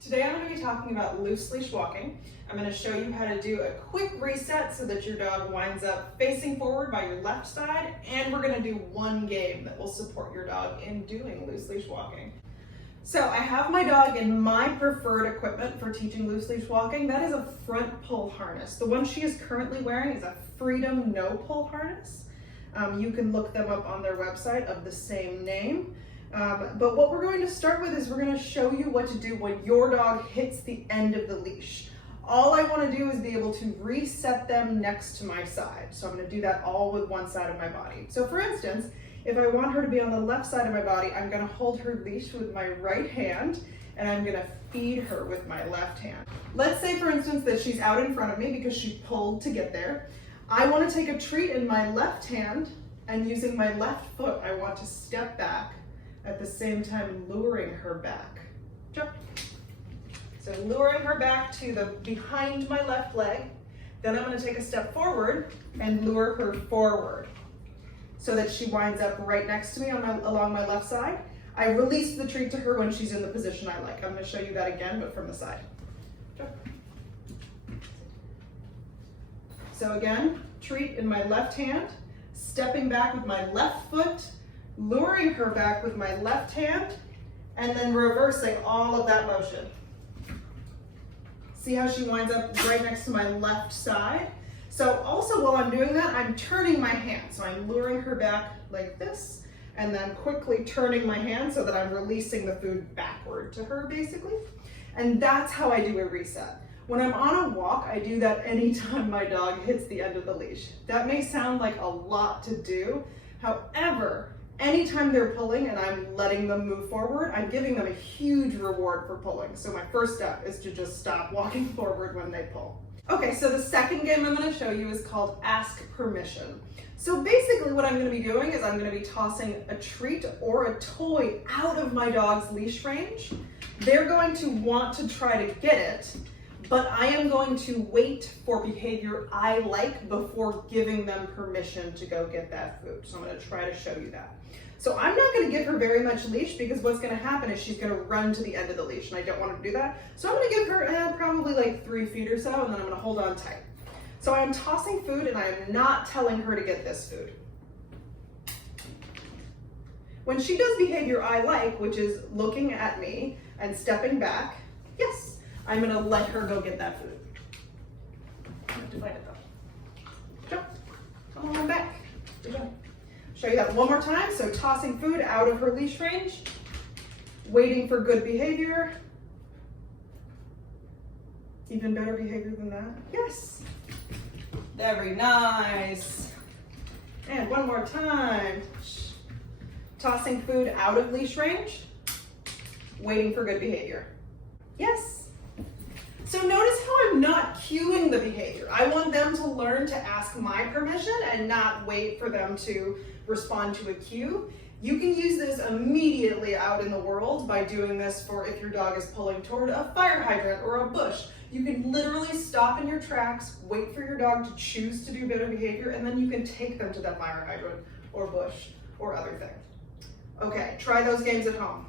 Today I'm going to be talking about loose leash walking. I'm going to show you how to do a quick reset so that your dog winds up facing forward by your left side, and we're going to do one game that will support your dog in doing loose leash walking. So I have my dog in my preferred equipment for teaching loose leash walking. That is a front pull harness. The one she is currently wearing is a Freedom no pull harness. You can look them up on their website of the same name. But what we're going to start with is we're going to show you what to do when your dog hits the end of the leash. All I want to do is be able to reset them next to my side. So I'm going to do that all with one side of my body. So for instance, if I want her to be on the left side of my body, I'm going to hold her leash with my right hand and I'm going to feed her with my left hand. Let's say for instance that she's out in front of me because she pulled to get there. I want to take a treat in my left hand, and using my left foot I want to step back, at the same time luring her back. Jump. So luring her back to the behind my left leg. Then I'm going to take a step forward and lure her forward so that she winds up right next to me along my left side. I release the treat to her when she's in the position I like. I'm going to show you that again, but from the side. Jump. So again, treat in my left hand, stepping back with my left foot, luring her back with my left hand, and then reversing all of that motion. See how she winds up right next to my left side? So also while I'm doing that, I'm turning my hand. So I'm luring her back like this, and then quickly turning my hand so that I'm releasing the food backward to her basically. And that's how I do a reset. When I'm on a walk, I do that anytime my dog hits the end of the leash. That may sound like a lot to do. However, anytime they're pulling and I'm letting them move forward, I'm giving them a huge reward for pulling. So my first step is to just stop walking forward when they pull. Okay, so the second game I'm going to show you is called Ask Permission. So basically what I'm going to be doing is I'm going to be tossing a treat or a toy out of my dog's leash range. They're going to want to try to get it, but I am going to wait for behavior I like before giving them permission to go get that food. So I'm going to try to show you that. So I'm not going to give her very much leash because what's going to happen is she's going to run to the end of the leash and I don't want her to do that. So I'm going to give her probably like 3 feet or so, and then I'm going to hold on tight. So I'm tossing food and I am not telling her to get this food. When she does behavior I like, which is looking at me and stepping back, yes, I'm going to let her go get that food. I'm going to divide it though. Jump. Come on back. Good job. Show you that one more time. So tossing food out of her leash range, waiting for good behavior. Even better behavior than that. Yes. Very nice. And one more time. Tossing food out of leash range, waiting for good behavior. Yes. So notice how I'm not cueing the behavior. I want them to learn to ask my permission and not wait for them to respond to a cue. You can use this immediately out in the world by doing this for if your dog is pulling toward a fire hydrant or a bush. You can literally stop in your tracks, wait for your dog to choose to do better behavior, and then you can take them to that fire hydrant or bush or other thing. Okay, try those games at home.